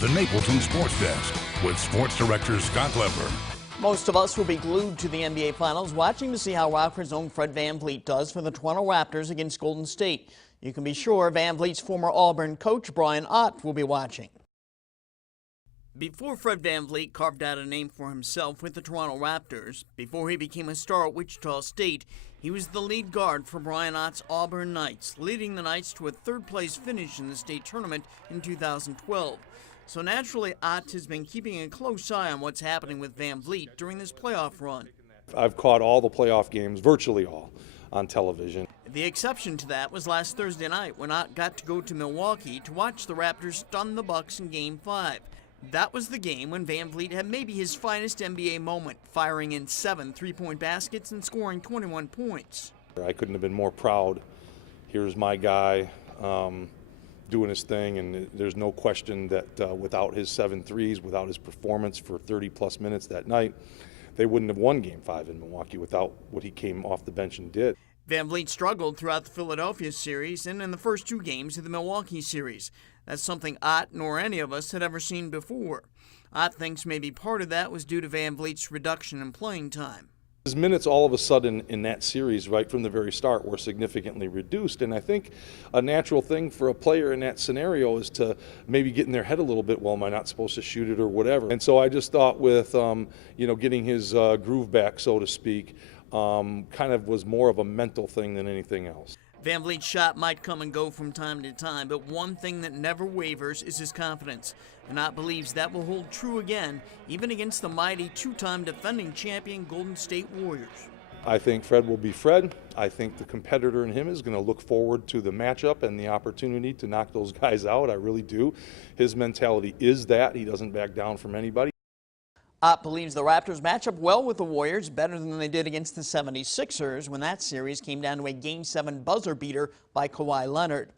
the Napleton Sports Desk with Sports Director Scott Lepper. Most of us will be glued to the NBA Finals, watching to see how Rockford's own Fred VanVleet does for the Toronto Raptors against Golden State. You can be sure VanVleet's former Auburn coach Bryan Ott will be watching. Before Fred VanVleet carved out a name for himself with the Toronto Raptors, before he became a star at Wichita State, he was the lead guard for Bryan Ott's Auburn Knights, leading the Knights to a third-place finish in the state tournament in 2012. So naturally, Ott has been keeping a close eye on what's happening with VanVleet during this playoff run. I've caught all the playoff games, virtually all, on television. The exception to that was last Thursday night when Ott got to go to Milwaukee to watch the Raptors stun the Bucks in Game 5. That was the game when VanVleet had maybe his finest NBA moment, firing in 7 three-point baskets and scoring 21 points. I couldn't have been more proud. Here's my guy doing his thing, and there's no question that without his 7 threes, without his performance for 30-plus minutes that night, they wouldn't have won Game 5 in Milwaukee without what he came off the bench and did. VanVleet struggled throughout the Philadelphia series and in the first 2 games of the Milwaukee series. That's something Ott nor any of us had ever seen before. Ott thinks maybe part of that was due to VanVleet's reduction in playing time. His minutes all of a sudden in that series, right from the very start, were significantly reduced. And I think a natural thing for a player in that scenario is to maybe get in their head a little bit, well, am I not supposed to shoot it or whatever? And so I just thought with, getting his groove back, so to speak, kind of was more of a mental thing than anything else. VanVleet's shot might come and go from time to time, but one thing that never wavers is his confidence. And Ott believes that will hold true again, even against the mighty 2-time defending champion Golden State Warriors. I think Fred will be Fred. I think the competitor in him is going to look forward to the matchup and the opportunity to knock those guys out. I really do. His mentality is that. He doesn't back down from anybody. Ott believes the Raptors match up well with the Warriors, better than they did against the 76ers when that series came down to a Game 7 buzzer beater by Kawhi Leonard.